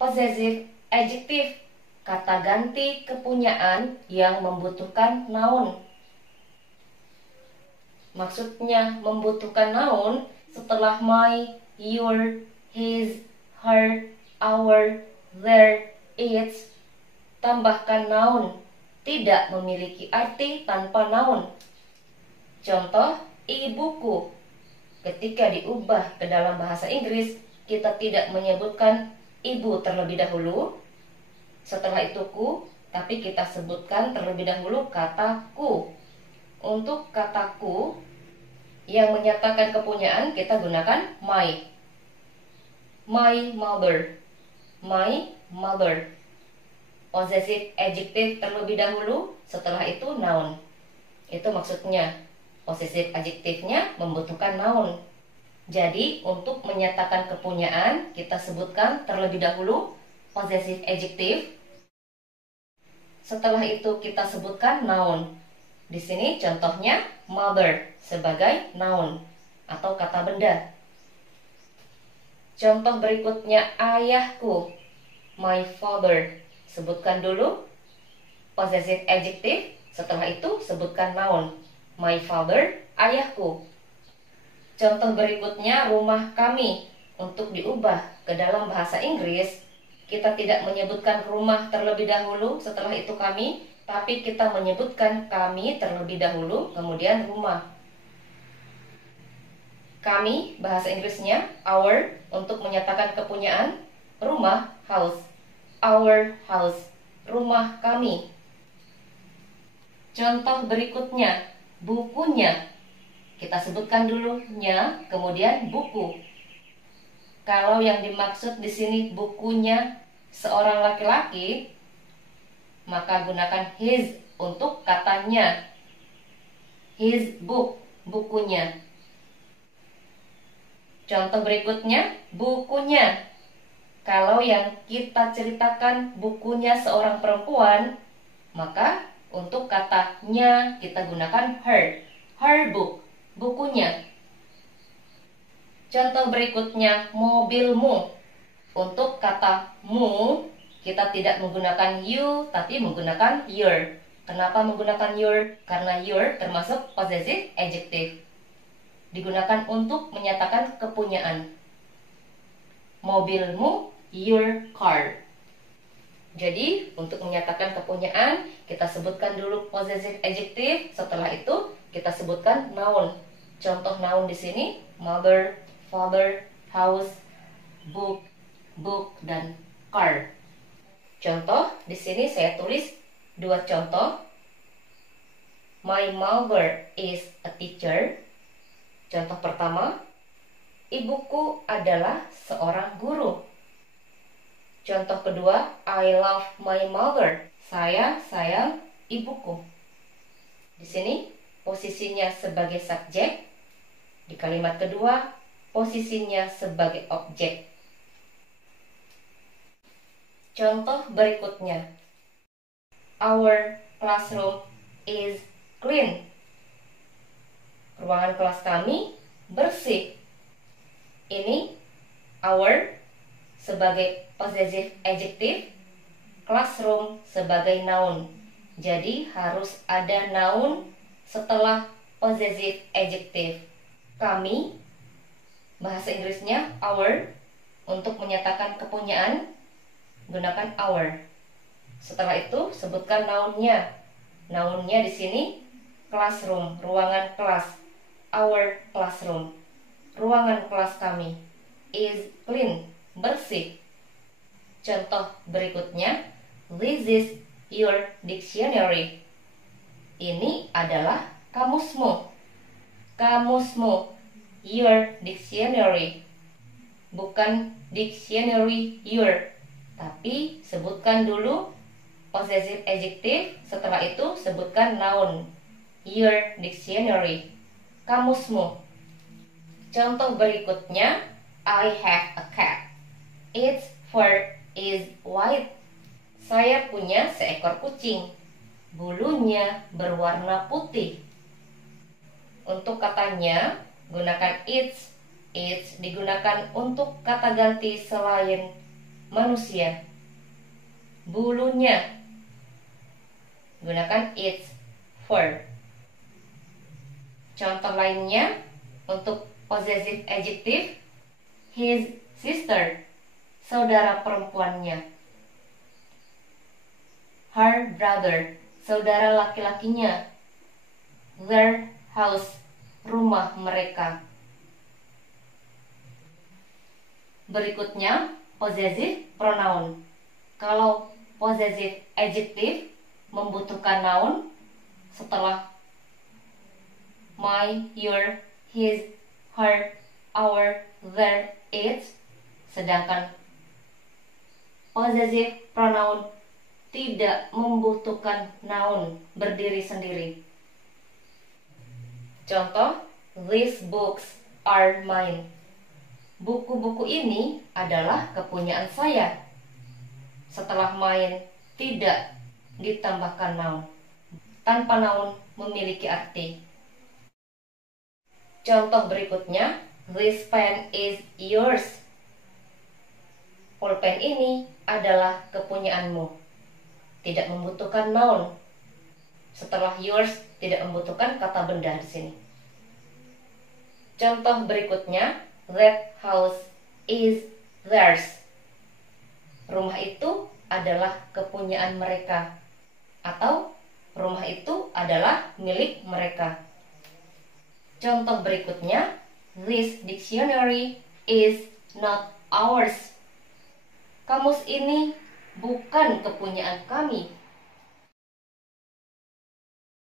possessive adjective, kata ganti kepunyaan yang membutuhkan noun. Maksudnya membutuhkan noun setelah my, your, his, her, our, their, its, tambahkan noun. Tidak memiliki arti tanpa noun. Contoh, ibuku. Ketika diubah ke dalam bahasa Inggris, kita tidak menyebutkan ibu terlebih dahulu, setelah itu ku, tapi kita sebutkan terlebih dahulu kata ku. Untuk kata ku yang menyatakan kepunyaan, kita gunakan my. My mother. My mother. Possessive adjective terlebih dahulu, setelah itu noun. Itu maksudnya. Possessive adjektifnya membutuhkan noun. Jadi untuk menyatakan kepunyaan, kita sebutkan terlebih dahulu possessive adjective. Setelah itu kita sebutkan noun. Di sini contohnya mother sebagai noun atau kata benda. Contoh berikutnya ayahku, my father. Sebutkan dulu possessive adjective, setelah itu sebutkan noun, my father, ayahku. Contoh berikutnya rumah kami. Untuk diubah ke dalam bahasa Inggris, kita tidak menyebutkan rumah terlebih dahulu, setelah itu kami, tapi kita menyebutkan kami terlebih dahulu, kemudian rumah. Kami, bahasa Inggrisnya our, untuk menyatakan kepunyaan, rumah, house. Our house, rumah kami. Contoh berikutnya, bukunya. Kita sebutkan dulu nya, kemudian buku. Kalau yang dimaksud di sini bukunya seorang laki-laki, maka gunakan his untuk katanya. His book, bukunya. Contoh berikutnya, bukunya. Kalau yang kita ceritakan bukunya seorang perempuan, maka untuk katanya kita gunakan her. Her book, bukunya. Contoh berikutnya, mobilmu. Untuk kata mu, kita tidak menggunakan you, tapi menggunakan your. Kenapa menggunakan your? Karena your termasuk possessive adjective. Digunakan untuk menyatakan kepunyaan. Mobilmu, your car. Jadi, untuk menyatakan kepunyaan, kita sebutkan dulu possessive adjective, setelah itu kita sebutkan noun. Contoh noun di sini, mother, father, house, book, dan car. Contoh, di sini saya tulis dua contoh. My mother is a teacher. Contoh pertama, ibuku adalah seorang guru. Contoh kedua, I love my mother. Saya sayang ibuku. Di sini posisinya sebagai subjek. Di kalimat kedua, posisinya sebagai objek. Contoh berikutnya, our classroom is clean. Ruangan kelas kami bersih. Ini our sebagai possessive adjective, classroom sebagai noun. Jadi harus ada noun setelah possessive adjective. Kami, bahasa Inggrisnya our, untuk menyatakan kepunyaan gunakan our. Setelah itu sebutkan nounnya. Nounnya di sini classroom, ruangan kelas. Our classroom, ruangan kelas kami, is clean, bersih. Contoh berikutnya, this is your dictionary. Ini adalah kamusmu. Kamusmu, your dictionary. Bukan dictionary your, tapi sebutkan dulu possessive adjective, setelah itu sebutkan noun, your dictionary, kamusmu. Contoh berikutnya, I have a cat. Its fur is white. Saya punya seekor kucing. Bulunya berwarna putih. Untuk katanya, gunakan its. Its digunakan untuk kata ganti selain manusia. Bulunya, gunakan its fur. Contoh lainnya untuk possessive adjective, his sister, saudara perempuannya. Her brother, saudara laki-lakinya. Their house, rumah mereka. Berikutnya, possessive pronoun. Kalau possessive adjective membutuhkan noun setelah my, your, his, her, our, their, its. Sedangkan possessive pronoun tidak membutuhkan noun berdiri sendiri. Contoh, these books are mine. Buku-buku ini adalah kepunyaan saya. Setelah mine tidak ditambahkan noun. Tanpa noun memiliki arti. Contoh berikutnya, this pen is yours. Pulpen ini adalah kepunyaanmu. Tidak membutuhkan noun. Setelah yours tidak membutuhkan kata benda di sini. Contoh berikutnya, that house is theirs. Rumah itu adalah kepunyaan mereka. Atau rumah itu adalah milik mereka. Contoh berikutnya, this dictionary is not ours. Kamus ini bukan kepunyaan kami.